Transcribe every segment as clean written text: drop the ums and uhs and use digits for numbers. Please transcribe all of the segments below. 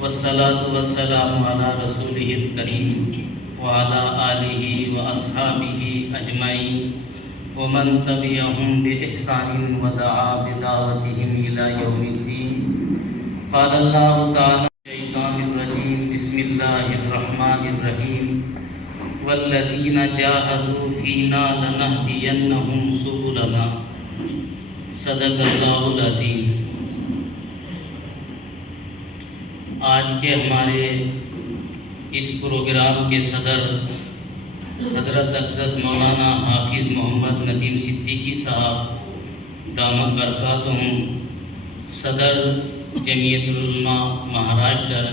والصلاة والسلام على رسوله الكريم وعلى آله وأصحابه أجمعين ومن تبعهم بإحسان ودعا بدعوتهم إلى يوم الدين. قال الله تعالى الشيطان الرجيم بسم الله الرحمن الرحيم والذين جاهدوا فينا لنهدينهم سبلنا. صدق اللہ العظیم. آج کے ہمارے اس پروگرام کے صدر حضرت اقدس مولانا حافظ محمد ندیم صدیقی صاحب دامت برکاتہم، صدر جمعیت العلماء مہاراشٹر،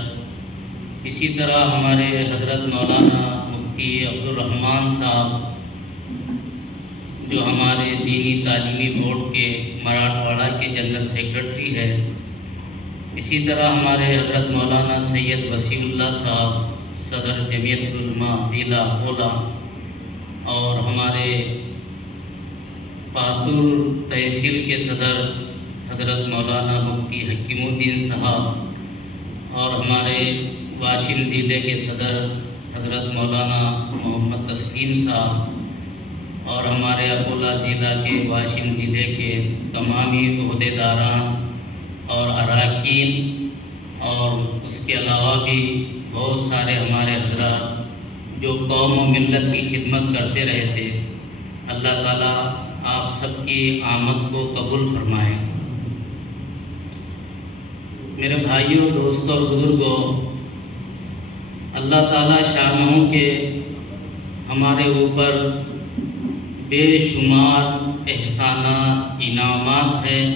اسی طرح ہمارے حضرت مولانا مفتی عبدالرحمن صاحب جو ہمارے دینی تعلیمی بورڈ کے مراٹھواڑہ کے جنرل سیکرٹری ہے، اسی طرح ہمارے حضرت مولانا سید وسیع اللہ صاحب صدر جمعیت العلماء ضلع اکولہ، اور ہمارے پاتور تحصیل کے صدر حضرت مولانا مفتی حکیم الدین صاحب، اور ہمارے واشم ضلع کے صدر حضرت مولانا محمد تسلیم صاحب، اور ہمارے اکولہ ضلع کے واشم ضلع کے تمامی عہدیداران اور اراکین، اور اس کے علاوہ بھی بہت سارے ہمارے حضرات جو قوم و ملت کی خدمت کرتے رہے تھے. اللہ تعالیٰ آپ سب کی آمد کو قبول فرمائے. میرے بھائیوں، دوستوں اور بزرگوں، اللہ تعالیٰ شاموں کے ہمارے اوپر بے شمار احسانات، انعامات ہیں.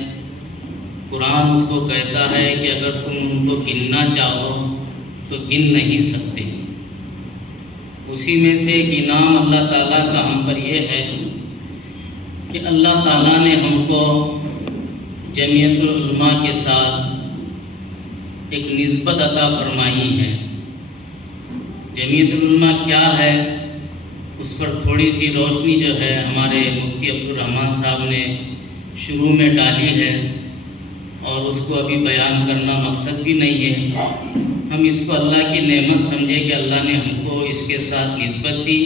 قرآن اس کو کہتا ہے کہ اگر تم ان کو گننا چاہو تو گن نہیں سکتے. اسی میں سے ایک انعام اللہ تعالیٰ کا ہم پر یہ ہے کہ اللہ تعالیٰ نے ہم کو جمعیت العلماء کے ساتھ ایک نسبت عطا فرمائی ہے. جمعیت العلماء کیا ہے، اس پر تھوڑی سی روشنی جو ہے ہمارے مفتی عبدالرحمن صاحب نے شروع میں ڈالی ہے، اور اس کو ابھی بیان کرنا مقصد بھی نہیں ہے. ہم اس کو اللہ کی نعمت سمجھے کہ اللہ نے ہم کو اس کے ساتھ نسبت دی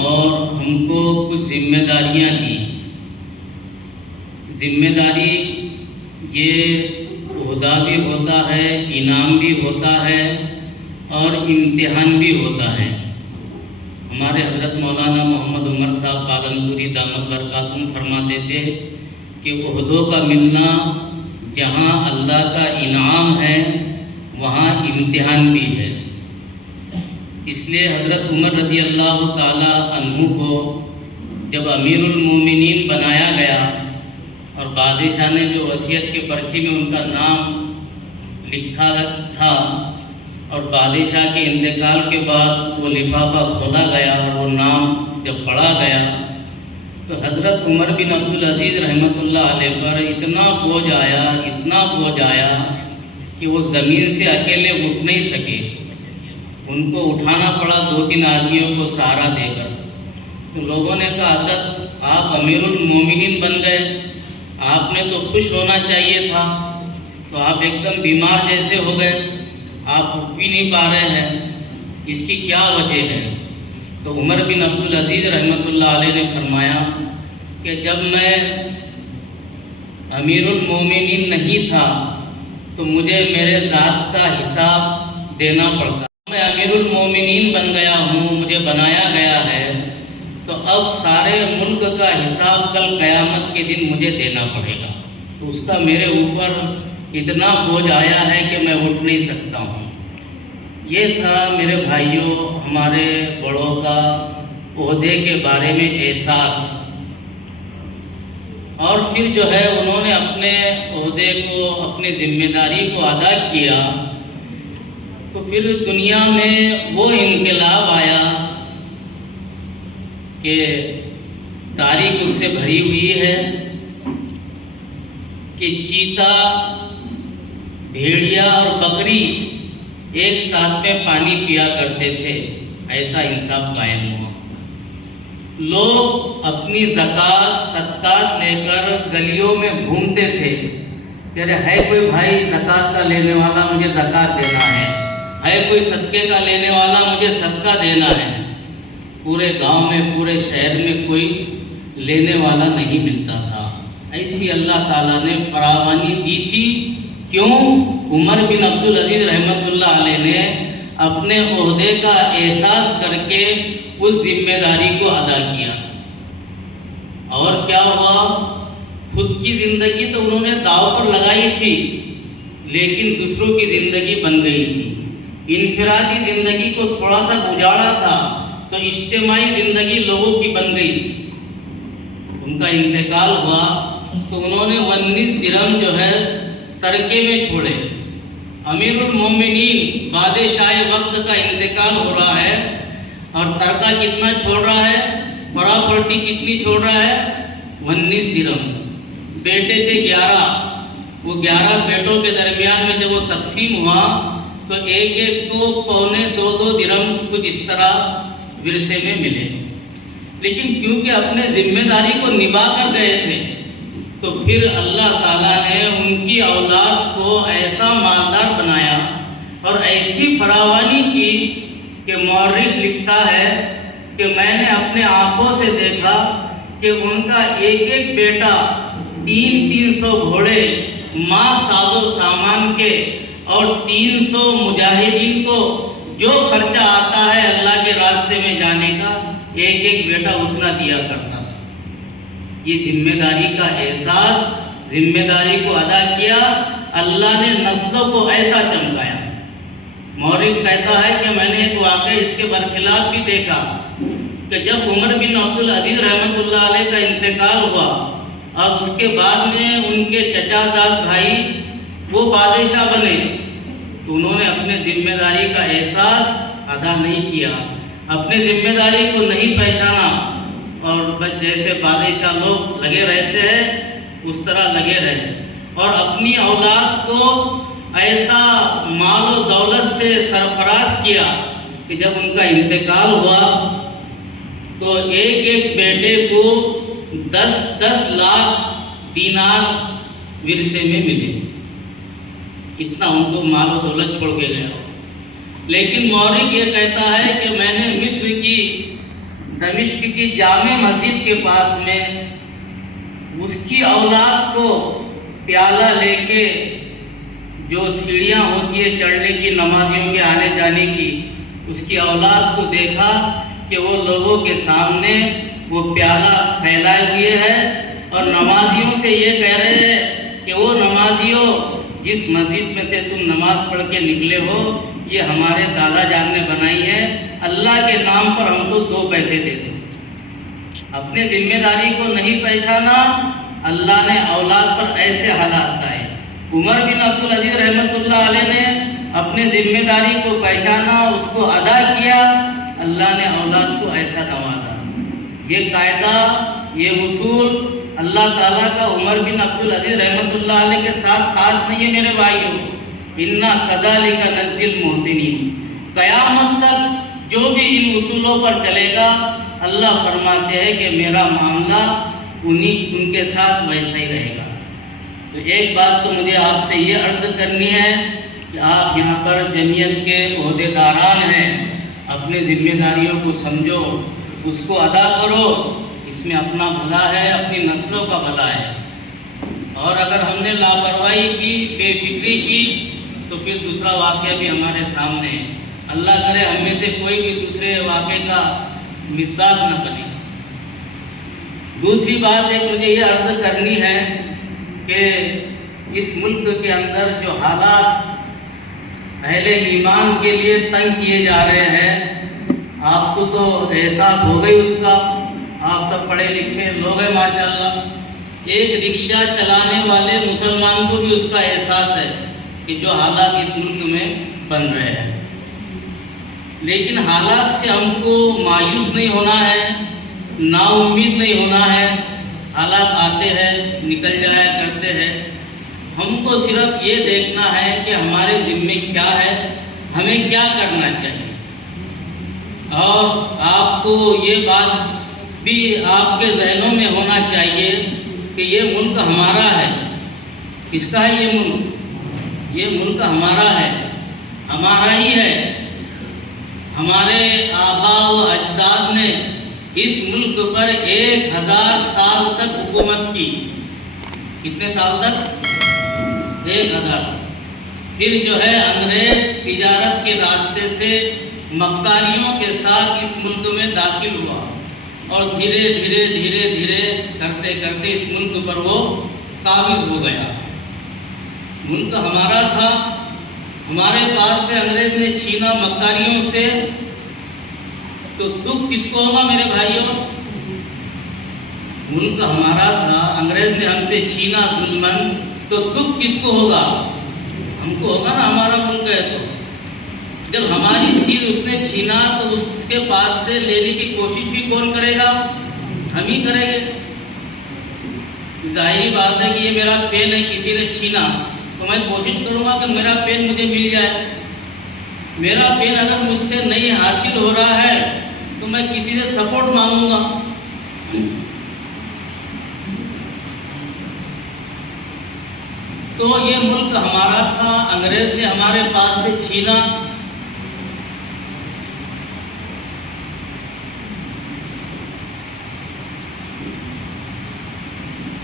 اور ہم کو کچھ ذمہ داریاں دی. ذمہ داری یہ عہدہ بھی ہوتا ہے، انعام بھی ہوتا ہے، اور امتحان بھی ہوتا ہے. ہمارے حضرت مولانا محمد عمر صاحب پالنپوری دامت برکاتہم فرماتے تھے کہ عہدوں کا ملنا جہاں اللہ کا انعام ہے وہاں امتحان بھی ہے. اس لیے حضرت عمر رضی اللہ تعالی عنہ کو جب امیر المومنین بنایا گیا اور بادشاہ نے جو وصیت کے پرچے میں ان کا نام لکھا تھا، اور بادشاہ کے انتقال کے بعد وہ لفافہ کھولا گیا اور وہ نام جب پڑھا گیا تو حضرت عمر بن عبدالعزیز رحمۃ اللہ علیہ پر اتنا بوجھ آیا کہ وہ زمین سے اکیلے اٹھ نہیں سکے. ان کو اٹھانا پڑا 2-3 آدمیوں کو سہارا دے کر. تو لوگوں نے کہا حضرت آپ امیر المومنین بن گئے، آپ نے تو خوش ہونا چاہیے تھا، تو آپ ایک دم بیمار جیسے ہو گئے، آپ اٹھ بھی نہیں پا رہے ہیں، اس کی کیا وجہ ہے؟ تو عمر بن عبدالعزیز رحمۃ اللہ علیہ نے فرمایا کہ جب میں امیر المومنین نہیں تھا تو مجھے میرے ذات کا حساب دینا پڑتا. میں امیر المومنین بن گیا ہوں، مجھے بنایا گیا ہے، تو اب سارے ملک کا حساب کل قیامت کے دن مجھے دینا پڑے گا. تو اس کا میرے اوپر اتنا بوجھ آیا ہے کہ میں اٹھ نہیں سکتا ہوں. یہ تھا میرے بھائیوں ہمارے بڑوں کا عہدے کے بارے میں احساس. اور پھر جو ہے انہوں نے اپنے عہدے کو، اپنی ذمہ داری کو ادا کیا، تو پھر دنیا میں وہ انقلاب آیا کہ تاریخ اس سے بھری ہوئی ہے کہ چیتا، بھیڑیا اور بکری ایک ساتھ میں پانی پیا کرتے تھے. ایسا انصاف قائم ہوا. لوگ اپنی زکوٰۃ صدقات لے کر گلیوں میں گھومتے تھے کہ ہے کوئی بھائی زکوٰۃ کا لینے والا، مجھے زکوٰۃ دینا ہے کوئی صدقے کا لینے والا، مجھے صدقہ دینا ہے۔ پورے گاؤں میں، پورے شہر میں کوئی لینے والا نہیں ملتا تھا۔ ایسی اللہ تعالیٰ نے فراوانی دی تھی۔ کیوں؟ عمر بن عبدالعزیز رحمۃ اللہ علیہ نے اپنے عہدے کا احساس کر کے اس ذمہ داری کو ادا کیا۔ اور کیا ہوا؟ خود کی زندگی تو انہوں نے داؤ پر لگائی تھی، لیکن دوسروں کی زندگی بن گئی تھی۔ انفرادی زندگی کو تھوڑا سا گزارا تھا تو اجتماعی زندگی لوگوں کی بن گئی تھی۔ ان کا انتقال ہوا تو انہوں نے 19 درہم جو ہے ترکے میں چھوڑے۔ امیر المومنین بادشاہ وقت کا انتقال ہو رہا ہے اور ترکہ کتنا چھوڑ رہا ہے؟ پراپرٹی کتنی چھوڑ رہا ہے؟ 19 درہم۔ بیٹے تھے 11، وہ 11 بیٹوں کے درمیان میں جب وہ تقسیم ہوا تو ایک ایک کو پونے 2 درہم کچھ اس طرح ورثے میں ملے۔ لیکن کیونکہ اپنے ذمہ داری کو نبھا کر گئے تھے تو پھر اللہ تعالیٰ نے ان کی اولاد کو ایسا مالدار بنایا اور ایسی فراوانی کی کہ مورخ لکھتا ہے کہ میں نے اپنے آنکھوں سے دیکھا کہ ان کا ایک ایک بیٹا 300 گھوڑے، ماں ساز و سامان کے اور 300 مجاہدین کو جو خرچہ آتا ہے اللہ کے راستے میں جانے کا، ایک ایک بیٹا اتنا دیا کرتا تھا۔ یہ ذمہ داری کا احساس، ذمہ داری کو ادا کیا، اللہ نے نسلوں کو ایسا چمکایا۔ مورخ کہتا ہے کہ میں نے ایک واقعہ اس کے برخلاف بھی دیکھا کہ جب عمر بن عبدالعزیز رحمۃ اللہ علیہ کا انتقال ہوا اور اس کے بعد میں ان کے چچا زاد بھائی وہ بادشاہ بنے تو انہوں نے اپنے ذمہ داری کا احساس ادا نہیں کیا، اپنے ذمہ داری کو نہیں پہچانا، اور بس جیسے بادشاہ لوگ لگے رہتے ہیں اس طرح لگے رہے، اور اپنی اولاد کو ایسا مال و دولت سے سرفراز کیا کہ جب ان کا انتقال ہوا تو ایک ایک بیٹے کو 10 لاکھ دینار ورثے میں ملے۔ اتنا ان کو مال و دولت چھوڑ کے گیا۔ لیکن مورخ یہ کہتا ہے کہ میں نے مصر کی دمشق کی جامع مسجد کے پاس میں اس کی اولاد کو پیالہ لے کے، جو سیڑھیاں ہوتی ہے چڑھنے کی نمازیوں کے آنے جانے کی، اس کی اولاد کو دیکھا کہ وہ لوگوں کے سامنے وہ پیالہ پھیلائے ہوئے ہے اور نمازیوں سے یہ کہہ رہے ہیں کہ وہ نمازیوں، جس مسجد میں سے تم نماز پڑھ کے نکلے ہو یہ ہمارے دادا جان نے بنائی ہے، اللہ کے نام پر ہم کو 2 پیسے دے دو۔ اپنے ذمہ داری کو نہیں پہچانا، اللہ نے اولاد پر ایسے حالات لائے۔ عمر بن عبدالعزیز رحمۃ اللہ علیہ نے اپنے ذمہ داری کو پہچانا، اس کو ادا کیا، اللہ نے اولاد کو ایسا نوازا۔ یہ قاعدہ، یہ اصول اللہ تعالیٰ کا عمر بن عبدالعزیز رحمۃ اللہ علیہ کے ساتھ خاص نہیں ہے میرے بھائیوں۔ اِنَّا كَذَلِكَ نَجْزِي الْمُحْسِنِينَ۔ قیامت تک جو بھی ان اصولوں پر چلے گا، اللہ فرماتے ہیں کہ میرا معاملہ ان کے ساتھ ویسا ہی رہے گا۔ تو ایک بات تو مجھے آپ سے یہ عرض کرنی ہے کہ آپ یہاں پر جمعیت کے عہدیداران ہیں، اپنے ذمہ داریوں کو سمجھو، اس کو ادا کرو، اس میں اپنا بھلا ہے، اپنی نسلوں کا بھلا ہے۔ اور اگر ہم نے لاپرواہی کی، بے فکری کی، تو پھر دوسرا واقعہ بھی ہمارے سامنے ہے۔ اللہ کرے ہم میں سے کوئی بھی دوسرے واقعے کا مصداق نہ بنے۔ دوسری بات ایک مجھے یہ عرض کرنی ہے کہ اس ملک کے اندر جو حالات اہل ایمان کے لیے تنگ کیے جا رہے ہیں، آپ کو تو احساس ہو گئی اس کا، آپ سب پڑھے لکھے لوگ ہیں ماشاءاللہ۔ ایک رکشہ چلانے والے مسلمان کو بھی اس کا احساس ہے کہ جو حالات اس ملک میں بن رہے ہیں، لیکن حالات سے ہم کو مایوس نہیں ہونا ہے، نا امید نہیں ہونا ہے۔ حالات آتے ہیں، نکل جایا کرتے ہیں، ہم کو صرف یہ دیکھنا ہے کہ ہمارے ذمے کیا ہے، ہمیں کیا کرنا چاہیے۔ اور آپ کو یہ بات بھی آپ کے ذہنوں میں ہونا چاہیے کہ یہ ملک ہمارا ہے، کس کا ہے یہ ملک؟ یہ ملک ہمارا ہے، ہمارا ہی ہے۔ ہمارے آباء و اجداد نے اس ملک پر 1000 سال تک حکومت کی۔ کتنے سال تک؟ 1000۔ پھر جو ہے انگریز تجارت کے راستے سے مکاریوں کے ساتھ اس ملک میں داخل ہوا اور دھیرے دھیرے کرتے کرتے اس ملک پر وہ قابض ہو گیا۔ ملک ہمارا تھا، ہمارے پاس سے انگریز نے چھینا مکاریوں سے، تو دکھ کس کو ہوگا میرے بھائیوں؟ ملک ہمارا تھا، انگریز نے ہم سے چھینا ظلمن، تو دکھ کس کو ہوگا؟ ہم کو ہوگا نا، ہمارا ملک ہے تو۔ جب ہماری چیز اس نے چھینا تو اس کے پاس سے لینے کی کوشش بھی کون کرے گا؟ ہم ہی کریں گے۔ ظاہری بات ہے کہ یہ میرا پین ہے، کسی نے چھینا تو میں کوشش کروں گا کہ میرا پین مجھے مل جائے۔ میرا پین اگر مجھ سے نہیں حاصل ہو رہا ہے تو میں کسی سے سپورٹ مانگوں گا۔ تو یہ ملک ہمارا تھا، انگریز نے ہمارے پاس سے چھینا۔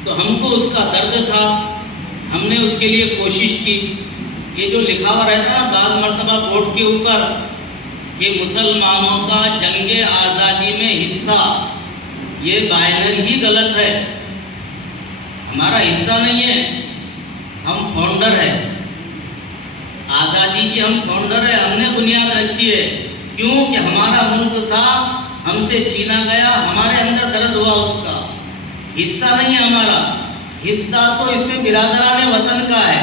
تو ہم کو اس کا درد تھا، ہم نے اس کے لیے کوشش کی۔ یہ جو لکھا ہوا رہتا ہے نا بعض مرتبہ بورڈ کے اوپر کہ مسلمانوں کا جنگ آزادی میں حصہ، یہ بائنر ہی غلط ہے۔ ہمارا حصہ نہیں ہے، ہم فاؤنڈر ہیں آزادی کے، ہم فاؤنڈر ہیں، ہم نے بنیاد رکھی ہے۔ کیوں کہ ہمارا ملک تھا، ہم سے چھینا گیا، ہمارے اندر درد ہوا اس کا۔ حصہ نہیں ہے ہمارا، حصہ تو اس میں برادران وطن کا ہے۔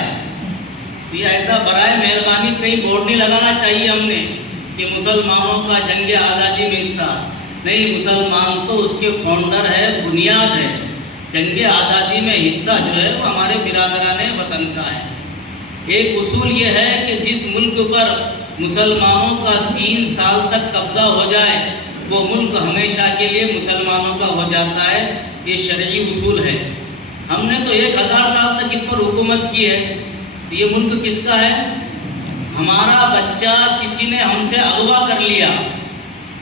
یہ ایسا برائے مہربانی کہیں بورڈ نہیں لگانا چاہیے ہم نے کہ مسلمانوں کا جنگ آزادی میں حصہ نہیں۔ مسلمان تو اس کے فاؤنڈر ہے، بنیاد ہے۔ جنگ آزادی میں حصہ جو ہے وہ ہمارے برادران وطن کا ہے۔ ایک اصول یہ ہے کہ جس ملک پر مسلمانوں کا 3 سال تک قبضہ ہو جائے وہ ملک ہمیشہ کے لیے مسلمانوں کا ہو جاتا ہے۔ یہ شرعی اصول ہے۔ ہم نے تو 1000 سال تک اس پر حکومت کی ہے۔ یہ ملک کس کا ہے؟ ہمارا بچہ کسی نے ہم سے اغوا کر لیا،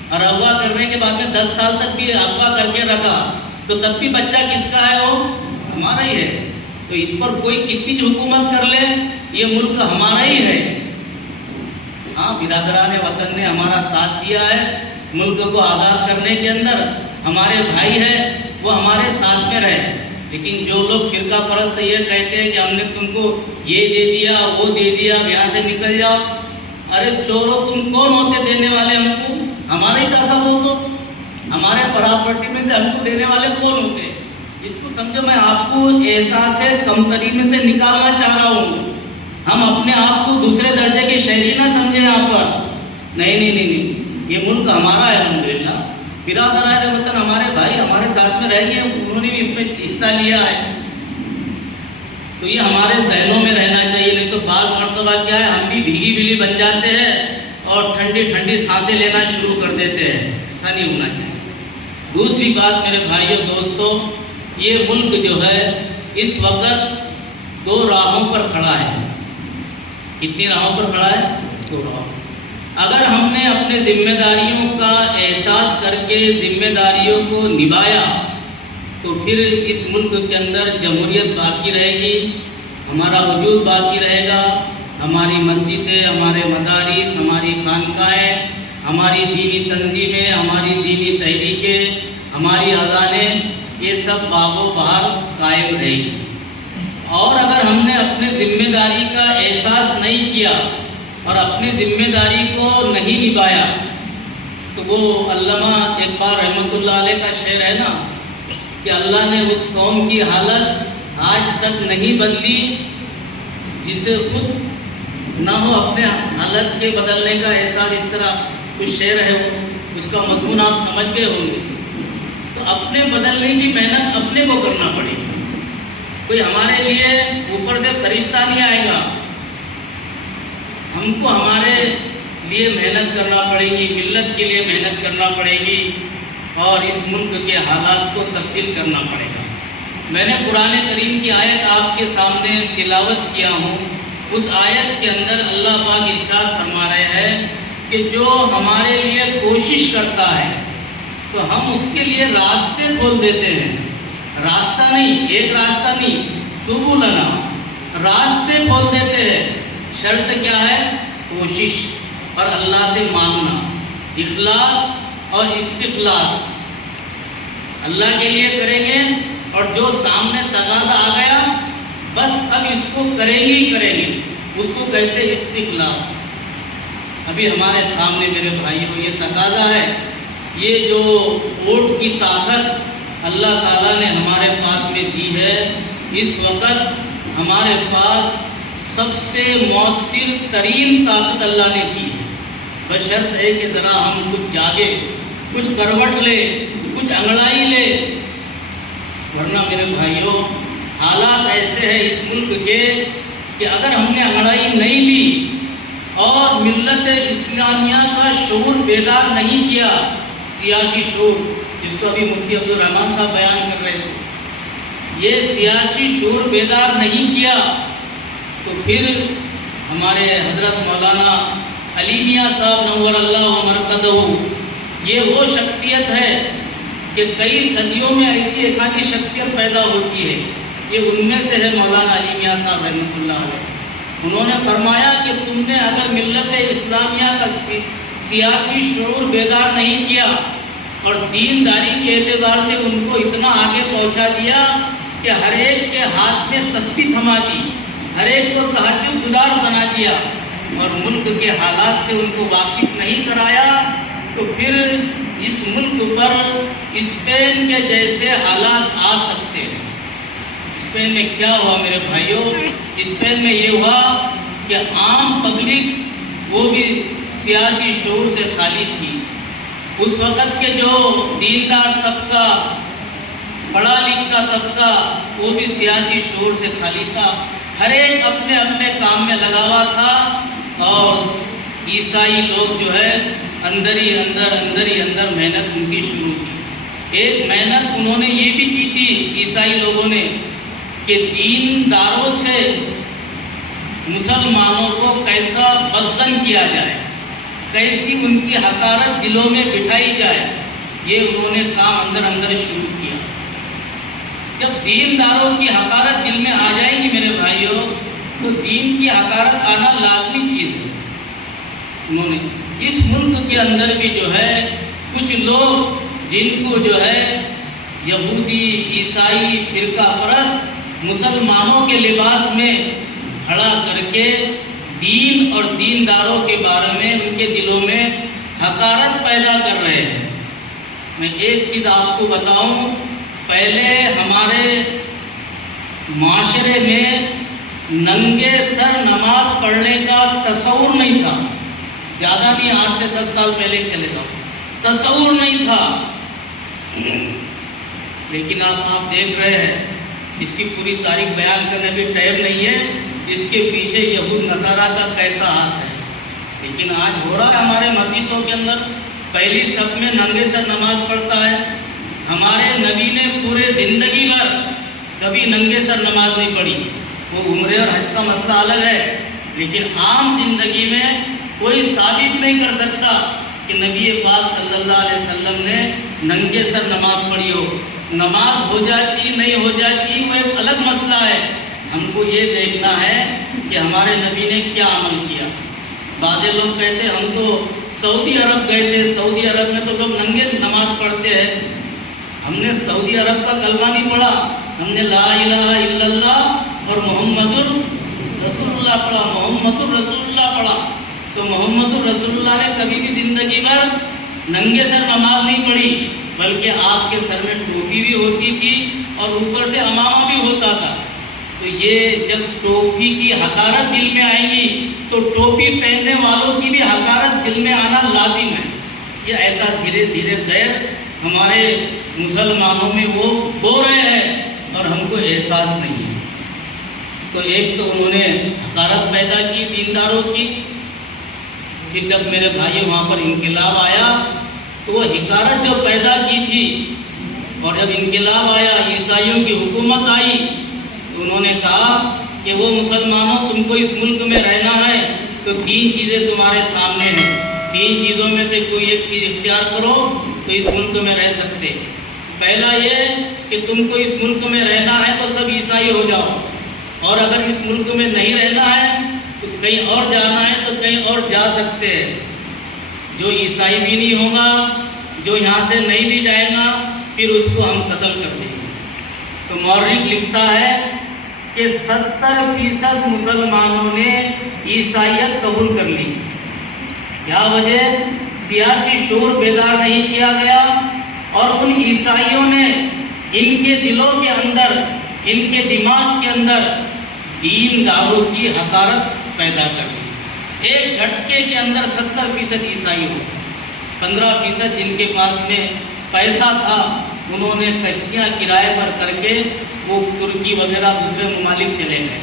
اور اغوا کرنے کے بعد میں 10 سال تک بھی اغوا کر کے رکھا، تو تب بھی بچہ کس کا ہے؟ وہ ہمارا ہی ہے۔ تو اس پر کوئی کتنی حکومت کر لے، یہ ملک ہمارا ہی ہے۔ ہاں، برادران وطن نے ہمارا ساتھ دیا ہے ملک کو آزاد کرنے کے اندر۔ ہمارے بھائی ہیں، وہ ہمارے ساتھ میں رہے۔ لیکن جو لوگ فرقہ پرست یہ کہتے ہیں کہ ہم نے تم کو یہ دے دیا، وہ دے دیا، یہاں سے نکل جاؤ، ارے چورو تم کون ہوتے دینے والے ہم کو؟ ہمارا ہی تصور تو، ہمارے پراپرٹی میں سے ہم کو دینے والے کون ہوتے؟ اس کو سمجھو، میں آپ کو احساس کمتری میں سے نکالنا چاہ رہا ہوں۔ ہم اپنے آپ کو دوسرے درجے کے شہری نہ سمجھیں یہاں پر۔ نہیں، یہ ملک ہمارا ہے الحمدللہ۔ برادران وطن ہمارے بھائی ہمارے ساتھ میں رہ گئے، انہوں نے بھی اس میں حصہ لیا ہے۔ تو یہ ہمارے ذہنوں میں رہنا چاہیے، نہیں تو بعض مرتبہ کیا ہے، ہم بھی بھیگی بلی بن جاتے ہیں اور ٹھنڈی ٹھنڈی سانسیں لینا شروع کر دیتے ہیں۔ ایسا نہیں ہونا چاہیے۔ دوسری بات میرے بھائیوں دوستوں، یہ ملک جو ہے اس وقت 2 راہوں پر کھڑا ہے۔ کتنی راہوں پر کھڑا ہے؟ 2 راہوں۔ اگر ہم نے اپنے ذمہ داریوں کا احساس کر کے ذمہ داریوں کو نبھایا تو پھر اس ملک کے اندر جمہوریت باقی رہے گی، ہمارا وجود باقی رہے گا، ہماری مسجدیں، ہمارے مدارس، ہماری خانقاہیں، ہماری دینی تنظیمیں، ہماری دینی تحریکیں، ہماری اذانیں، یہ سب باغ و بہار قائم رہے گی۔ اور اگر ہم نے اپنے ذمہ داری کا احساس نہیں کیا اور اپنی ذمہ داری کو نہیں نبھایا تو وہ علامہ اقبال رحمۃ اللہ علیہ کا شعر ہے نا کہ اللہ نے اس قوم کی حالت آج تک نہیں بدلی جسے خود نہ ہو اپنے حالت کے بدلنے کا احساس۔ اس طرح کچھ شعر ہے، وہ اس کا مضمون آپ سمجھ گئے ہوں گے۔ تو اپنے بدلنے کی محنت اپنے کو کرنا پڑے گی، کوئی ہمارے لیے اوپر سے فرشتہ نہیں آئے گا۔ ہم کو ہمارے لیے محنت کرنا پڑے گی، ملت کے لیے محنت کرنا پڑے گی، اور اس ملک کے حالات کو تبدیل کرنا پڑے گا۔ میں نے قرآن کریم کی آیت آپ کے سامنے تلاوت کیا ہوں. اس آیت کے اندر اللہ پاک ارشاد فرما رہے ہیں کہ جو ہمارے لیے کوشش کرتا ہے تو ہم اس کے لیے راستے کھول دیتے ہیں. راستہ نہیں، ایک راستہ نہیں، سبلنا، راستے کھول دیتے ہیں. شرط کیا ہے؟ کوشش اور اللہ سے مانگنا، اخلاص اور استخلاص. اللہ کے لیے کریں گے اور جو سامنے تقاضا آ گیا بس اب اس کو کریں گے، اس کو کہتے ہیں استخلاص. ابھی ہمارے سامنے میرے بھائیوں یہ تقاضا ہے، یہ جو ووٹ کی طاقت اللہ تعالیٰ نے ہمارے پاس میں دی ہے، اس وقت ہمارے پاس سب سے مؤثر ترین طاقت اللہ نے دی ہے. بشرط ہے کہ ذرا ہم کچھ جاگے، کچھ کروٹ لے، کچھ انگڑائی لے. ورنہ میرے بھائیوں حالات ایسے ہیں اس ملک کے کہ اگر ہم نے انگڑائی نہیں لی اور ملت اسلامیہ کا شعور بیدار نہیں کیا، سیاسی شعور جس کو ابھی مفتی عبدالرحمان صاحب بیان کر رہے تھے، یہ سیاسی شعور بیدار نہیں کیا تو پھر ہمارے حضرت مولانا علی میاں صاحب نور اللہ مرکزہ، یہ وہ شخصیت ہے کہ کئی صدیوں میں ایسی ایک آدھی شخصیت پیدا ہوتی ہے، یہ ان میں سے ہے مولانا علی میاں صاحب رحمۃ اللہ علیہ. انہوں نے فرمایا کہ تم نے اگر ملت اسلامیہ کا سیاسی شعور بیدار نہیں کیا اور دینداری کے اعتبار سے ان کو اتنا آگے پہنچا دیا کہ ہر ایک کے ہاتھ میں تسبیح تھما دی، ہر ایک کو تہجد گزار بنا دیا اور ملک کے حالات سے ان کو واقف نہیں کرایا، تو پھر اس ملک پر اسپین کے جیسے حالات آ سکتے ہیں. اسپین میں کیا ہوا میرے بھائیوں؟ اسپین میں یہ ہوا کہ عام پبلک وہ بھی سیاسی شعور سے خالی تھی. اس وقت کے جو دیندار طبقہ، پڑھا لکھا طبقہ، وہ بھی سیاسی شعور سے خالی تھا. ہر ایک اپنے اپنے کام میں لگا ہوا تھا اور عیسائی لوگ جو ہے اندر ہی اندر محنت ان کی شروع کی. ایک محنت انہوں نے یہ بھی کی تھی عیسائی لوگوں نے کہ دینداروں سے مسلمانوں کو کیسا بدظن کیا جائے، کیسی ان کی حقارت دلوں میں بٹھائی جائے، یہ انہوں نے کام اندر شروع کیا. جب دینداروں کی حقارت دل میں آ جائے گی میرے بھائیوں تو دین کی حقارت آنا لازمی چیز ہے. انہوں نے اس ملک کے اندر بھی جو ہے کچھ لوگ جن کو جو ہے یہودی، عیسائی، فرقہ پرست مسلمانوں کے لباس میں کھڑا کر کے دین اور دینداروں کے بارے میں ان کے دلوں میں حقارت پیدا کر رہے ہیں. میں ایک چیز آپ کو بتاؤں، پہلے ہمارے معاشرے میں ننگے سر نماز پڑھنے کا تصور نہیں تھا. زیادہ نہیں، آج سے 10 سال پہلے چلے جاؤ، تصور نہیں تھا. لیکن آپ دیکھ رہے ہیں، اس کی پوری تاریخ بیان کرنے بھی ٹائم نہیں ہے، اس کے پیچھے یہود نصارہ کا کیسا ہاتھ ہے. لیکن آج ہو رہا ہے ہمارے مسجدوں کے اندر، پہلی صف میں ننگے سر نماز پڑھتا ہے. ہمارے نبی نے پورے زندگی بھر کبھی ننگے سر نماز نہیں پڑھی. وہ عمرے اور حج کا مسئلہ الگ ہے، لیکن عام زندگی میں کوئی ثابت نہیں کر سکتا کہ نبی پاک صلی اللہ علیہ وسلم نے ننگے سر نماز پڑھی ہو. نماز ہو جاتی نہیں ہو جاتی وہ ایک الگ مسئلہ ہے. ہم کو یہ دیکھنا ہے کہ ہمارے نبی نے کیا عمل کیا. بعض لوگ کہتے ہم تو سعودی عرب گئے تھے، سعودی عرب میں تو لوگ ننگے نماز پڑھتے ہیں. ہم نے سعودی عرب کا کلمہ نہیں پڑھا، ہم نے لا الہ الا اللہ اور محمد رسول اللہ پڑھا، محمد رسول اللہ پڑھا. تو محمد رسول اللہ نے کبھی بھی زندگی بھر ننگے سر نماز نہیں پڑھی، بلکہ آپ کے سر میں ٹوپی بھی ہوتی تھی اور اوپر سے امامہ بھی ہوتا تھا. تو یہ جب ٹوپی کی حقارت دل میں آئے گی تو ٹوپی پہننے والوں کی بھی حقارت دل میں آنا لازم ہے. یہ ایسا دھیرے دھیرے غیر ہمارے مسلمانوں میں وہ ہو رہے ہیں اور ہم کو احساس نہیں ہے. تو ایک تو انہوں نے حقارت پیدا کی دینداروں کی. پھر جب میرے بھائی وہاں پر انقلاب آیا تو وہ حقارت جو پیدا کی تھی اور جب انقلاب آیا، عیسائیوں کی حکومت آئی، تو انہوں نے کہا کہ وہ مسلمانوں تم کو اس ملک میں رہنا ہے تو 3 چیزیں تمہارے سامنے ہیں، 3 چیزوں میں سے کوئی ایک چیز اختیار کرو تو اس ملک میں رہ سکتے۔ پہلا یہ کہ تم کو اس ملک میں رہنا ہے تو سب عیسائی ہو جاؤ، اور اگر اس ملک میں نہیں رہنا ہے تو کہیں اور جانا ہے تو کہیں اور جا سکتے ہیں۔ جو عیسائی بھی نہیں ہوگا، جو یہاں سے نہیں بھی جائے گا، پھر اس کو ہم قتل کر دیں گے۔ تو مورخ لکھتا ہے کہ 70% مسلمانوں نے عیسائیت قبول کر لی۔ کیا وجہ؟ سیاسی شعور بیدار نہیں کیا گیا، اور ان عیسائیوں نے ان کے دلوں کے اندر، ان کے دماغ کے اندر دین داروں کی حقارت پیدا کر دی۔ ایک جھٹکے کے اندر 70% عیسائی ہو، 15% جن کے پاس میں پیسہ تھا انہوں نے کشتیاں کرائے پر کر کے وہ ترکی وغیرہ دوسرے ممالک چلے گئے۔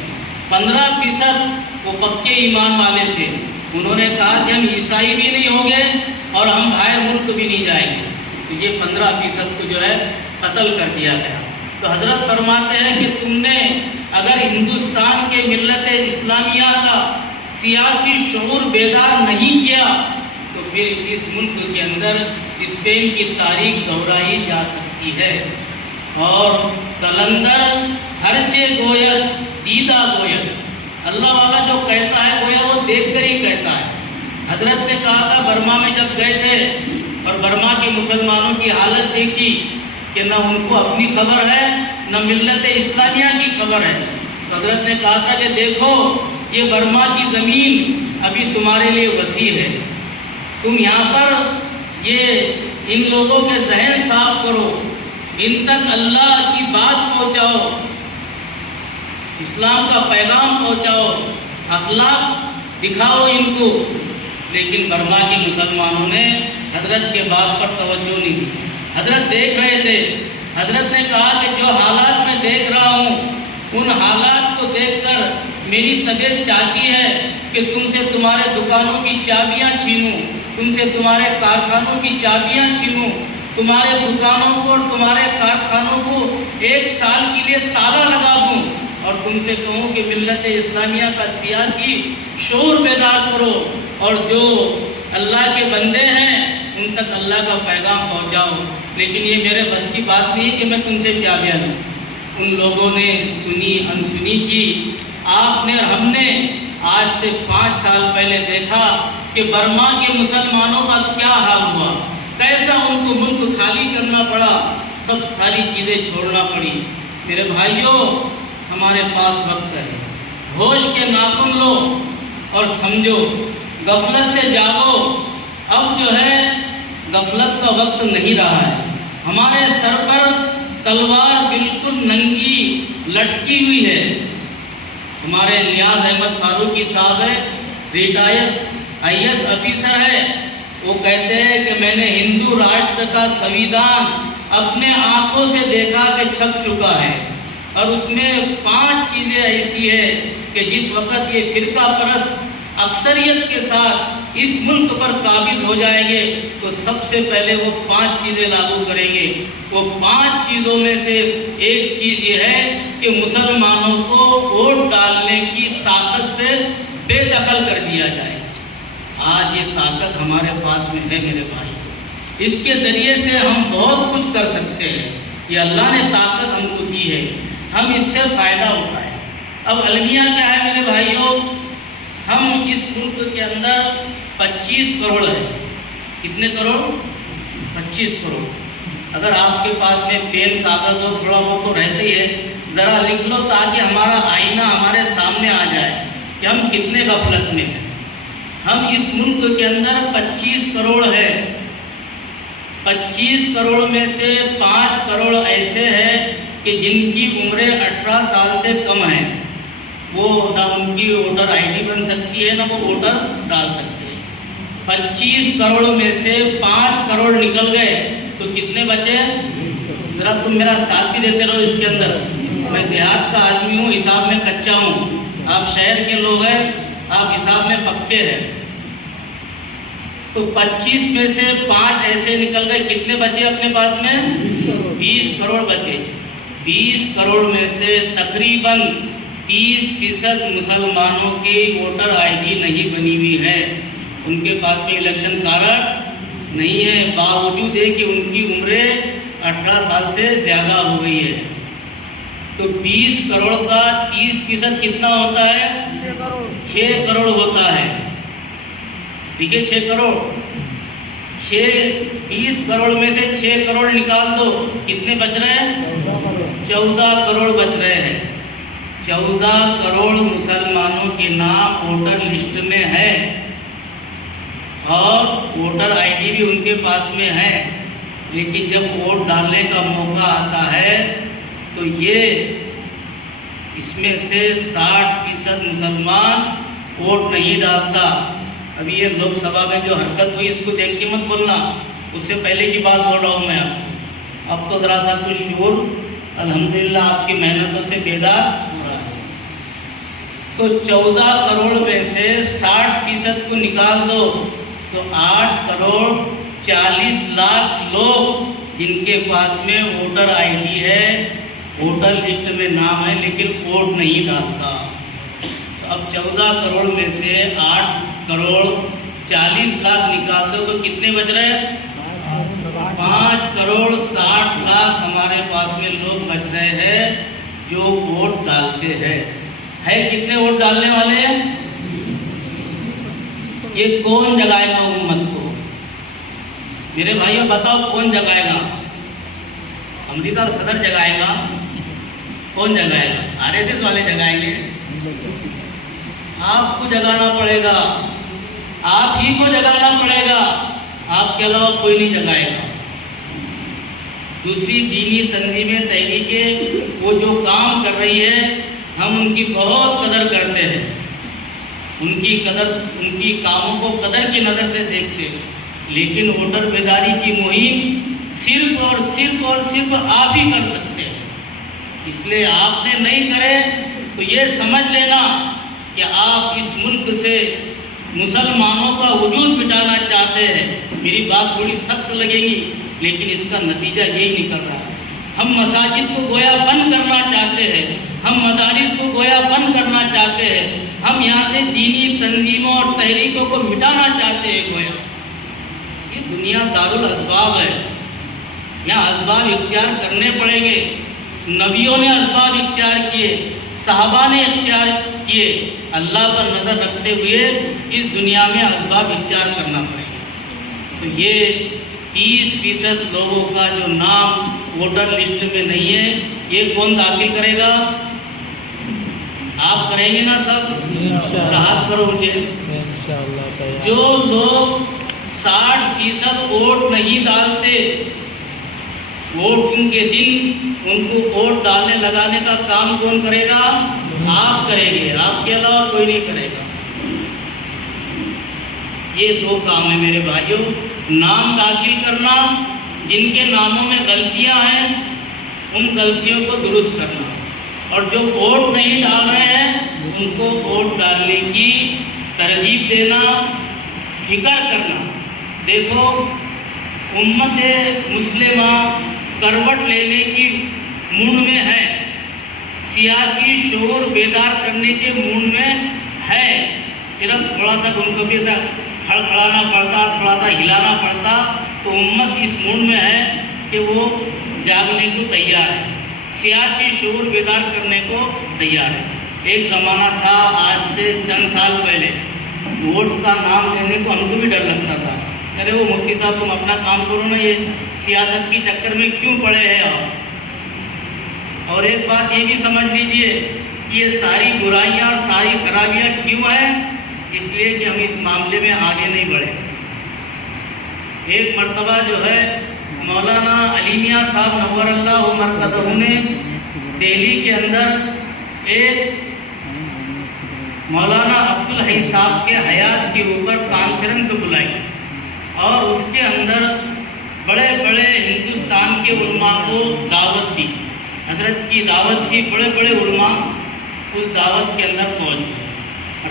15% وہ پکے ایمان والے تھے، انہوں نے کہا کہ ہم عیسائی بھی نہیں ہوں گے اور ہم باہر ملک بھی نہیں جائیں گے۔ تو یہ 15% کو جو ہے قتل کر دیا گیا۔ تو حضرت فرماتے ہیں کہ تم نے اگر ہندوستان کے ملت اسلامیہ کا سیاسی شعور بیدار نہیں کیا تو پھر اس ملک کے اندر اسپین کی تاریخ دہرائی جا سکتی ہے۔ اور قلندر ہرچے گوید دیدہ گوید، اللہ والا جو کہتا ہے گویا وہ دیکھ کر ہی کہتا ہے۔ حضرت نے کہا تھا برما میں جب گئے تھے اور برما کے مسلمانوں کی حالت دیکھی کہ نہ ان کو اپنی خبر ہے نہ ملت اسلامیہ کی خبر ہے، تو حضرت نے کہا تھا کہ دیکھو یہ برما کی زمین ابھی تمہارے لیے وسیع ہے، تم یہاں پر یہ ان لوگوں کے ذہن صاف کرو، ان تک اللہ کی بات پہنچاؤ، اسلام کا پیغام پہنچاؤ، اخلاق دکھاؤ ان کو۔ لیکن برما کے مسلمانوں نے حضرت کے بات پر توجہ نہیں دی۔ حضرت دیکھ رہے تھے، حضرت نے کہا کہ جو حالات میں دیکھ رہا ہوں ان حالات کو دیکھ کر میری طبیعت چاہتی ہے کہ تم سے تمہارے دکانوں کی چابیاں چھینوں، تم سے تمہارے کارخانوں کی چابیاں چھینوں، تمہارے دکانوں کو اور تمہارے کارخانوں کو 1 سال کے لیے تالا لگا دوں، اور تم سے کہوں کہ ملت اسلامیہ کا سیاسی شعور بیدار کرو، اور جو اللہ کے بندے ہیں ان تک اللہ کا پیغام پہنچاؤ۔ لیکن یہ میرے بس کی بات نہیں کہ میں تم سے چابیاں لوں۔ ان لوگوں نے سنی انسنی کی۔ آپ نے اور ہم نے آج سے 5 سال پہلے دیکھا کہ برما کے مسلمانوں کا کیا حال ہوا، کیسا ان کو ملک خالی کرنا پڑا، سب ساری چیزیں چھوڑنا پڑی۔ میرے بھائیوں، ہمارے پاس وقت ہے، ہوش کے ناخن لو اور سمجھو، غفلت سے جاگو۔ اب جو ہے غفلت کا وقت نہیں رہا ہے۔ ہمارے سر پر تلوار بالکل ننگی لٹکی ہوئی ہے۔ ہمارے نیاز احمد فاروقی صاحب ہے، ریٹائر IAS آفیسر ہے، وہ کہتے ہیں کہ میں نے ہندو راشٹر کا سویدھان اپنے آنکھوں سے دیکھا کہ چھپ چکا ہے، اور اس میں 5 چیزیں ایسی ہے کہ جس وقت یہ فرقہ پرست اکثریت کے ساتھ اس ملک پر قابض ہو جائیں گے تو سب سے پہلے وہ 5 چیزیں لاگو کریں گے۔ وہ 5 چیزوں میں سے ایک چیز یہ ہے کہ مسلمانوں کو ووٹ ڈالنے کی طاقت سے بے دخل کر دیا جائے۔ آج یہ طاقت ہمارے پاس میں ہے میرے بھائی، اس کے ذریعے سے ہم بہت کچھ کر سکتے ہیں۔ یہ اللہ نے طاقت ہم کو دی ہے، ہم اس سے فائدہ اٹھائیں۔ اب المیہ کیا ہے میرے بھائیوں؟ ہم اس ملک کے اندر 25 کروڑ ہے۔ کتنے کروڑ؟ 25 کروڑ۔ اگر آپ کے پاس میں پین کاغذ ہو، تھوڑا وہ تو رہتے ہی ہے، ذرا لکھ لو تاکہ ہمارا آئینہ ہمارے سامنے آ جائے کہ ہم کتنے غفلت میں ہیں۔ ہم اس ملک کے اندر 25 کروڑ ہے۔ 25 کروڑ میں سے 5 کروڑ ایسے ہیں کہ جن کی عمریں 18 سال سے کم ہیں، وہ نہ ان کی ووٹر ID بن سکتی ہے نہ وہ ووٹر ڈال سکتے ہیں۔ 25 کروڑ میں سے 5 کروڑ نکل گئے تو کتنے بچے؟ ذرا تم میرا ساتھ ہی دیتے رہو اس کے اندر۔ میں دیہات کا آدمی ہوں، حساب میں کچا ہوں، آپ شہر کے لوگ ہیں، آپ حساب میں پکے ہیں۔ تو 25 میں سے 5 ایسے نکل گئے، کتنے بچے اپنے پاس میں؟ 20 کروڑ بچے۔ 20 کروڑ میں سے تقریباً 30% مسلمانوں کی ووٹر آئی ڈی نہیں بنی ہوئی ہے، ان کے پاس میں الیکشن کارڈ نہیں ہے، باوجود ہے کہ ان کی عمریں 18 سال سے زیادہ ہو گئی ہے۔ تو 20 کروڑ کا 30% کتنا ہوتا ہے؟ 6 کروڑ ہوتا ہے، ٹھیک ہے، 6 کروڑ۔ 20 کروڑ میں سے 6 کروڑ نکال دو، کتنے بچ رہے ہیں؟ 14 کروڑ بچ رہے ہیں۔ 14 کروڑ مسلمانوں کے نام ووٹر لسٹ میں ہے اور ووٹر آئی ڈی بھی ان کے پاس میں ہے، لیکن جب ووٹ ڈالنے کا موقع آتا ہے تو یہ اس میں سے 60% مسلمان ووٹ نہیں ڈالتا۔ ابھی یہ لوک سبھا میں جو حرکت ہوئی اس کو دیکھ کے مت بولنا، اس سے پہلے کی بات بول رہا ہوں میں آپ۔ اب تو ذرا سا کچھ شعور الحمدللہ آپ کی محنتوں سے بیدار ہو رہا ہے۔ تو 14 کروڑ میں سے 60% کو نکال دو تو 8 کروڑ 40 لاکھ لوگ جن کے پاس میں ووٹر آئی ڈی ہے، ووٹر لسٹ میں نام ہے، لیکن ووٹ نہیں ڈالتا۔ اب 14 کروڑ میں سے 8 کروڑ 40 لاکھ نکال دو تو کتنے بچ رہے ہیں؟ 5 کروڑ 60 لاکھ ہمارے پاس میں لوگ بچ رہے ہیں جو ووٹ ڈالتے ہیں۔ ہے کتنے ووٹ ڈالنے والے ہیں؟ یہ کون جگائے گا امت کو؟ میرے بھائیوں بتاؤ کون جگائے گا؟ امریکہ صدر جگائے گا؟ کون جگائے گا؟ RSS والے جگائیں گے؟ آپ کو جگانا پڑے گا، آپ ہی کو جگانا پڑے گا، آپ کے علاوہ کوئی نہیں جگائے گا۔ دوسری دینی تنظیمیں تحریکیں وہ جو کام کر رہی ہے ہم ان کی بہت قدر کرتے ہیں، ان کی کاموں کو قدر کی نظر سے دیکھتے ہیں، لیکن ووٹر بیداری کی مہم صرف اور صرف آپ ہی کر سکتے ہیں۔ اس لیے آپ نے نہیں کرے تو یہ سمجھ لینا کہ آپ اس ملک سے مسلمانوں کا وجود مٹانا چاہتے ہیں۔ میری بات تھوڑی سخت لگے گی لیکن اس کا نتیجہ یہی نکل رہا ہے۔ ہم مساجد کو گویا بند کرنا چاہتے ہیں، ہم مدارس کو گویا بند کرنا چاہتے ہیں، ہم یہاں سے دینی تنظیموں اور تحریکوں کو مٹانا چاہتے ہیں گویا۔ یہ دنیا دارالاسباب ہے، یہاں اسباب اختیار کرنے پڑیں گے۔ نبیوں نے اسباب اختیار کیے، صحابہ نے اختیار کیے، اللہ پر نظر رکھتے ہوئے اس دنیا میں اسباب اختیار کرنا پڑے گا۔ تو یہ 30% لوگوں کا جو نام ووٹر لسٹ میں نہیں ہے، یہ کون داخل کرے گا؟ آپ کریں گے نا سب؟ راحت کرو مجھے۔ جو لوگ 60% ووٹ نہیں ڈالتے، ووٹنگ کے دن ان کو ووٹ ڈالنے لگانے کا کام کون کرے گا؟ آپ کریں گے، آپ کے علاوہ کوئی نہیں کرے گا۔ یہ 2 کام ہیں میرے بھائیوں، نام داخل کرنا، جن کے ناموں میں غلطیاں ہیں ان غلطیوں کو درست کرنا، اور جو ووٹ نہیں ڈال رہے ہیں ان کو ووٹ ڈالنے کی ترغیب دینا، فکر کرنا۔ دیکھو امت مسلمہ کروٹ لینے کی مونڈ میں ہے، سیاسی شعور بیدار کرنے کے مونڈ میں ہے، صرف تھوڑا سا ان کو بھی کھڑکھڑانا پڑتا، تھوڑا سا ہلانا پڑتا، تو امت اس مونڈ میں ہے کہ وہ جاگنے کو تیار ہے، سیاسی شعور بیدار کرنے کو تیار ہے۔ ایک زمانہ تھا آج سے چند سال پہلے، ووٹ کا نام لینے کو ہم کو بھی ڈر لگتا تھا، ارے وہ مفتی صاحب تم اپنا کام کرو نا، یہ سیاست کی چکر میں کیوں پڑے ہیں آپ؟ اور ایک بات یہ بھی سمجھ لیجئے کہ یہ ساری برائیاں اور ساری خرابیاں کیوں ہیں؟ اس لیے کہ ہم اس معاملے میں آگے نہیں بڑھے۔ ایک مرتبہ جو ہے مولانا علی میاں صاحب نور اللہ مرکزہ نے دہلی کے اندر ایک مولانا عبدالحی صاحب کے حیات کے اوپر کانفرنس بلائی، اور اس کے اندر بڑے بڑے ہندوستان کے علماء کو دعوت دی، حضرت کی دعوت تھی، بڑے بڑے علماء اس دعوت کے اندر پہنچ گئے۔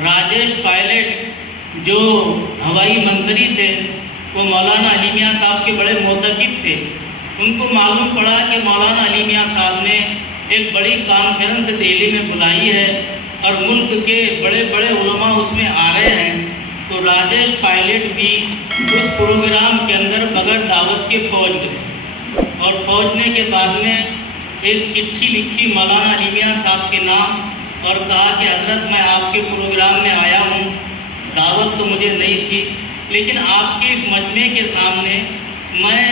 راجیش پائلٹ جو ہوائی منتری تھے وہ مولانا علی میاں صاحب کے بڑے معتقد تھے. ان کو معلوم پڑا کہ مولانا علی میاں صاحب نے ایک بڑی کانفرنس دہلی میں بلائی ہے اور ملک کے بڑے بڑے علماء اس میں آ رہے ہیں. تو راجیش پائلٹ بھی اس پروگرام کے اندر بغیر دعوت کے پہنچ گئے اور پہنچنے کے بعد میں ایک چٹھی لکھی مولانا علی میاں صاحب کے نام اور کہا کہ حضرت میں آپ کے پروگرام میں آیا ہوں، دعوت تو مجھے نہیں تھی، لیکن آپ کے اس مجمع کے سامنے میں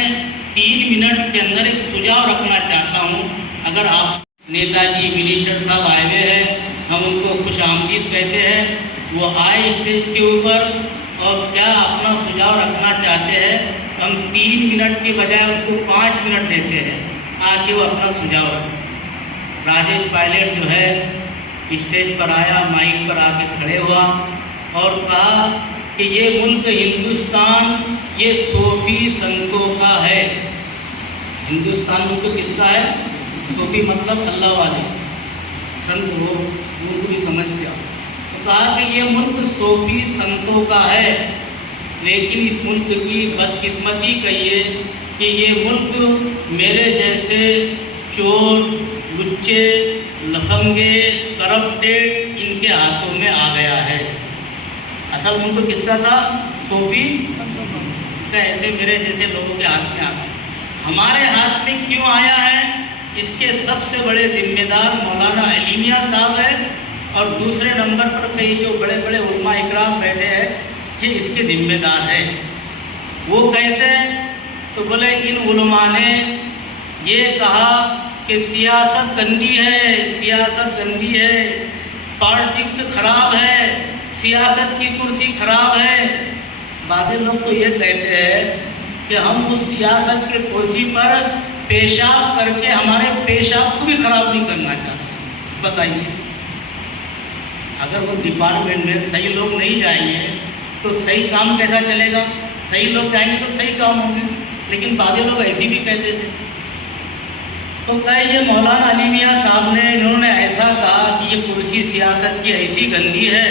3 منٹ کے اندر ایک سجھاؤ رکھنا چاہتا ہوں. اگر آپ نیتا جی منسٹر صاحب آئے ہوئے ہیں، ہم ان کو خوش آمدید کہتے ہیں. وہ آئے اسٹیج کے اوپر اور کیا اپنا سجھاؤ رکھنا چاہتے ہیں، ہم 3 منٹ کے بجائے ان کو 5 منٹ دیتے ہیں آ کے وہ اپنا سجھاؤ رکھیں. راجیش پائلٹ جو ہے اسٹیج پر آیا، مائک پر آ کے کھڑے ہوا اور کہا کہ یہ ملک ہندوستان یہ صوفی سنتوں کا ہے. ہندوستان ملک کس کا ہے؟ صوفی مطلب اللہ والے سنت، وہ ان کو بھی سمجھتے ہو. تو کہا کہ یہ ملک صوفی سنتوں کا ہے، لیکن اس ملک کی بدقسمتی کہیے کہ یہ ملک میرے جیسے چور، لچے، لفنگے، کرپٹیڈ ان کے ہاتھوں میں آ گیا ہے. اصل ملک کس کا تھا؟ صوفی کا. ایسے میرے جیسے لوگوں کے ہاتھ میں آ گیا. ہمارے ہاتھ میں کیوں آیا ہے؟ اس کے سب سے بڑے ذمہ دار مولانا علی میاں صاحب ہے اور دوسرے نمبر پر کئی جو بڑے بڑے علماء اکرام بیٹھے ہیں یہ اس کے ذمہ دار ہے. وہ کیسے؟ تو بولے ان علماء نے یہ کہا کہ سیاست گندی ہے، سیاست گندی ہے، پالیٹکس خراب ہے، سیاست کی کرسی خراب ہے. بعض لوگ تو یہ کہتے ہیں کہ ہم اس سیاست کے کرسی پر پیشاب کر کے ہمارے پیشاب کو بھی خراب نہیں کرنا چاہتے. بتائیے، اگر وہ ڈپارٹمنٹ میں صحیح لوگ نہیں جائیں گے تو صحیح کام کیسا چلے گا؟ صحیح لوگ جائیں گے تو صحیح کام ہوں گے. لیکن بعض لوگ ایسی بھی کہتے تھے. تو کہے یہ مولانا علی میاں صاحب نے انہوں نے ایسا کہا کہ یہ کرسی سیاست کی ایسی گندی ہے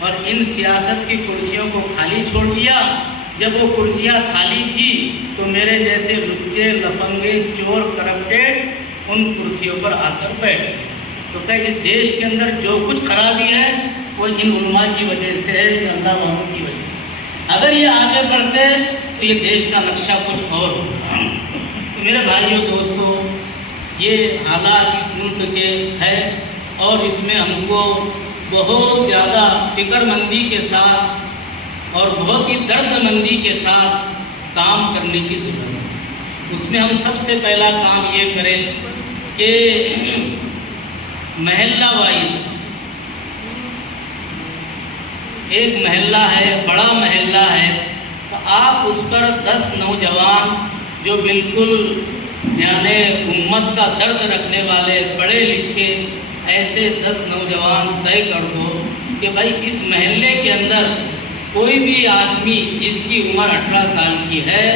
اور ان سیاست کی کرسیوں کو خالی چھوڑ دیا. جب وہ کرسیاں خالی تھی تو میرے جیسے لچے، لفنگے، چور، کرپٹیڈ ان کرسیوں پر آ کر بیٹھے. تو کہ اس دیش کے اندر جو کچھ خرابی ہے وہ ان علماء کی وجہ سے ہے، اللہ والوں کی وجہ سے. اگر یہ آگے بڑھتے تو یہ دیش کا نقشہ کچھ اور ہوتا. تو میرے بھائیوں دوستوں، یہ حالات اس ملک کے ہے اور اس میں ہم کو بہت زیادہ فکر مندی کے ساتھ اور بہت ہی درد مندی کے ساتھ کام کرنے کی ضرورت ہے. اس میں ہم سب سے پہلا کام یہ کریں کہ محلہ وائز ایک محلہ ہے، بڑا محلہ ہے، تو آپ اس پر 10 نوجوان جو بالکل یعنی امت کا درد رکھنے والے پڑھے لکھے ایسے 10 نوجوان طے کر دو کہ بھائی اس محلے کے اندر کوئی بھی آدمی جس کی عمر 18 سال کی ہے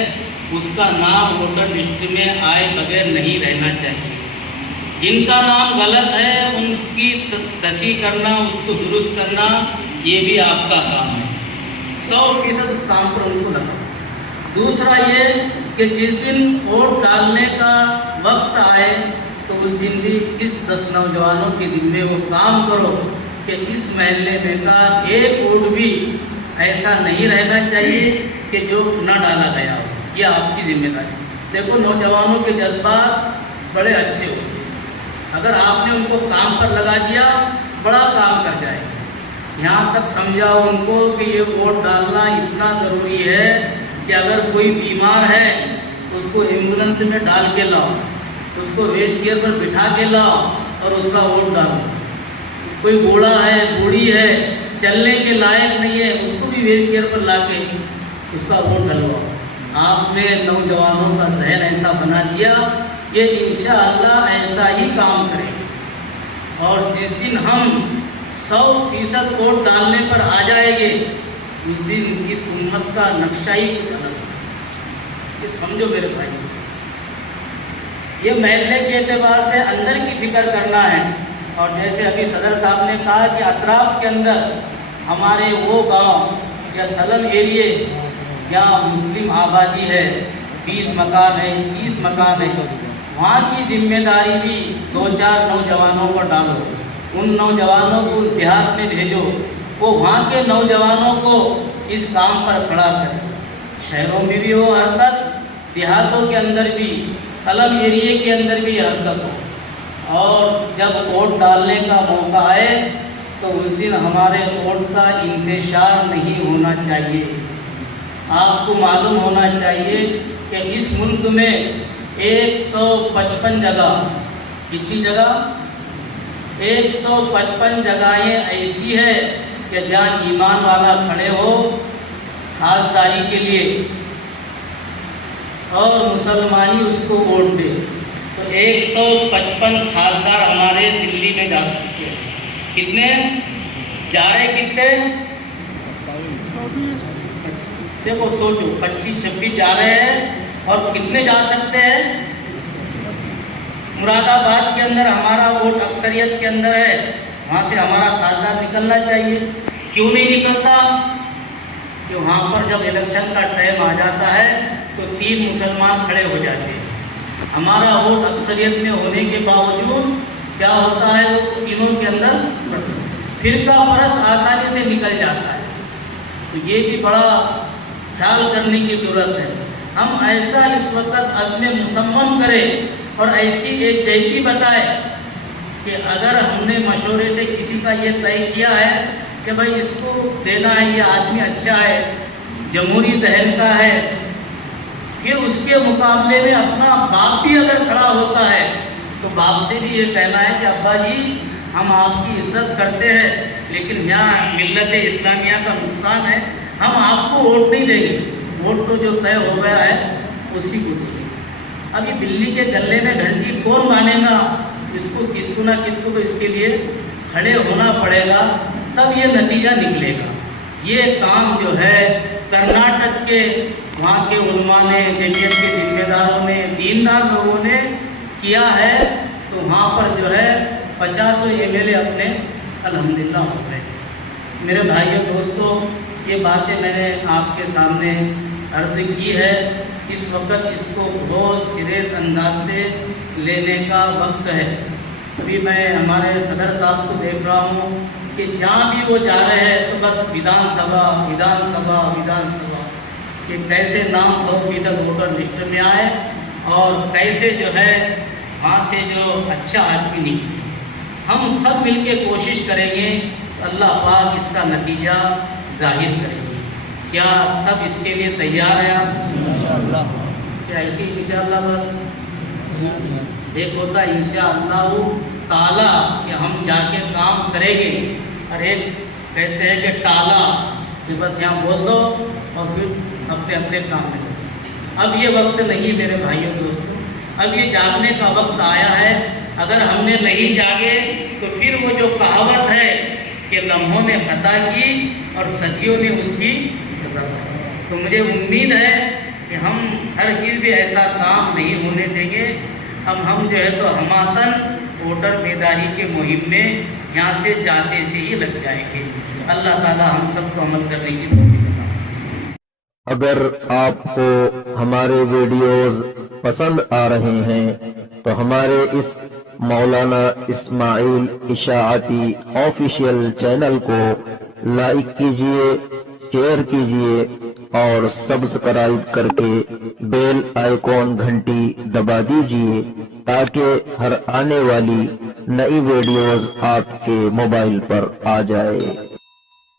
اس کا نام ووٹر لسٹ میں آئے بغیر نہیں رہنا چاہیے. جن کا نام غلط ہے ان کی تصحیح کرنا، اس کو درست کرنا، یہ بھی آپ کا کام ہے. 100% اس کام پر ان کو لگا. دوسرا یہ کہ جس دن ووٹ ڈالنے کا وقت آئے تو اس دن بھی اس 10 نوجوانوں کے ذمے وہ کام کرو کہ اس محلے میں کا ایک ووٹ بھی ایسا نہیں رہنا چاہیے کہ جو نہ ڈالا گیا ہو. یہ آپ کی ذمہ داری. دیکھو نوجوانوں کے جذبات بڑے اچھے ہوتے ہیں. اگر آپ نے ان کو کام پر لگا دیا بڑا کام کر جائے. یہاں تک سمجھاؤ ان کو کہ یہ ووٹ ڈالنا اتنا ضروری ہے کہ اگر کوئی بیمار ہے اس کو ایمبولینس میں ڈال کے لاؤ، اس کو ویل چیئر پر بٹھا کے لاؤ اور اس کا ووٹ ڈالو. کوئی بوڑھا ہے، بوڑھی ہے، چلنے کے لائق نہیں ہے، اس کو بھی ویل چیئر پر لا کے اس کا ووٹ ڈلواؤ. آپ نے نوجوانوں کا ذہن ایسا بنا دیا کہ انشاءاللہ ایسا ہی کام کرے. اور جس دن ہم 100% ووٹ ڈالنے پر آ جائیں گے اس دن اس امت کا نقشہ ہی کچھ الگ ہے. یہ سمجھو میرے بھائی، یہ محلے کے اعتبار سے اندر کی فکر کرنا ہے. اور جیسے ابھی صدر صاحب نے کہا کہ اطراف کے اندر ہمارے وہ گاؤں یا سلم ایریے جہاں مسلم آبادی ہے، 20 مکان ہے، 30 مکان ہے، وہاں کی ذمہ داری بھی 2-4 نوجوانوں کو ڈالو، ان نوجوانوں کو دیہات میں بھیجو، وہ وہاں کے نوجوانوں کو اس کام پر کھڑا کرے۔ شہروں میں بھی وہ حرکت، دیہاتوں کے اندر بھی، سلم ایریے کے اندر بھی حرکت ہو، اور جب ووٹ ڈالنے کا موقع آئے تو اس دن ہمارے ووٹ کا انتشار نہیں ہونا چاہیے۔ آپ کو معلوم ہونا چاہیے کہ اس ملک میں 155 جگہ، کتنی جگہ؟ 155 جگہیں ایسی ہے کہ جہاں ایمان والا کھڑے ہو خاصداری کے لیے اور مسلمانی اس کو ووٹ دے، تو 155 خاصدار ہمارے دلی میں جا سکتے ہیں۔ کتنے جا رہے؟ کتنے؟ دیکھو سوچو، 25-26 جا رہے ہیں، اور کتنے جا سکتے ہیں؟ مراد آباد کے اندر ہمارا ووٹ اکثریت کے اندر ہے، وہاں سے ہمارا خاصدار نکلنا چاہیے۔ کیوں نہیں نکلتا؟ کہ وہاں پر جب الیکشن کا ٹائم آ جاتا ہے تو 3 مسلمان کھڑے ہو جاتے ہیں، ہمارا ووٹ اکثریت میں ہونے کے باوجود کیا ہوتا ہے، وہ تینوں کے اندر فرقہ پرست آسانی سے نکل جاتا ہے۔ تو یہ بھی بڑا خیال کرنے کی ضرورت ہے۔ ہم ایسا اس وقت عزم مصمم کریں اور ایسی ایک جہتی بتائے کہ اگر ہم نے مشورے سے کسی کا یہ طے کیا ہے کہ بھائی اس کو دینا ہے، یہ آدمی اچھا ہے، جمہوری ذہن کا ہے، پھر اس کے مقابلے میں اپنا باپ بھی اگر کھڑا ہوتا ہے تو باپ سے بھی یہ کہنا ہے کہ ابا جی ہم آپ کی عزت کرتے ہیں، لیکن یہاں ملت اسلامیہ کا نقصان ہے، ہم آپ کو ووٹ نہیں دیں گے، ووٹ تو جو طے ہو گیا ہے اسی کو دیں گے۔ اب یہ بلی کے گلے میں گھنٹی کون مانے گا؟ اس کو کس کو نہ کس کو تو اس کے لیے کھڑے ہونا پڑے گا، تب یہ نتیجہ نکلے گا۔ یہ کام جو ہے کرناٹک کے وہاں کے علماء نے، جمعیت کے ذمہ داروں نے، دیندار لوگوں نے کیا ہے، تو وہاں پر جو ہے 50 MLA اپنے الحمدللہ ہو گئے۔ میرے بھائیو دوستو، یہ باتیں میں نے آپ کے سامنے عرض کی ہے۔ اس وقت اس کو بہت سیریس انداز سے لینے کا وقت ہے۔ ابھی میں ہمارے صدر صاحب کو دیکھ رہا ہوں کہ جہاں بھی وہ جا رہے ہیں تو بس ودھان سبھا، ودھان سبھا، ودھان سبھا، کہ کیسے نام 100% ووٹر لسٹ میں آئے اور کیسے جو ہے وہاں سے جو اچھا آدمی نکلے۔ ہم سب مل کے کوشش کریں گے، اللہ پاک اس کا نتیجہ ظاہر کریں گے۔ کیا سب اس کے لیے تیار ہیں؟ انشاءاللہ۔ کیا ایسی انشاءاللہ بس ایک ہوتا ہے انشاءاللہ تعالی کہ ہم جا کے کام کریں گے، اور ایک کہتے ہیں کہ ٹالا کہ بس یہاں بول دو اور پھر اپنے اپنے کام میں۔ اب یہ وقت نہیں میرے بھائیوں دوستوں، اب یہ جاگنے کا وقت آیا ہے۔ اگر ہم نے نہیں جاگے تو پھر وہ جو کہاوت ہے کہ لمحوں نے خطا کی اور صدیوں نے اس کی سزا پائی، تو مجھے امید ہے کہ ہم ہرگز بھی ایسا کام نہیں ہونے دیں گے۔ اب ہم جو ہے تو ہماتن ووٹر بیداری کے مہم میں یہاں سے جاتے سے ہی لگ جائیں گے۔ اللہ تعالی ہم سب کو عمل کرنے کی توفیق عطا فرمائے۔ اگر آپ کو ہمارے ویڈیوز پسند آ رہے ہیں تو ہمارے اس مولانا اسماعیل اشاعتی آفیشیل چینل کو لائک کیجئے، شیئر کیجئے اور سبسکرائب کر کے بیل آئیکن گھنٹی دبا دیجئے تاکہ ہر آنے والی نئی ویڈیوز آپ کے موبائل پر آ جائے۔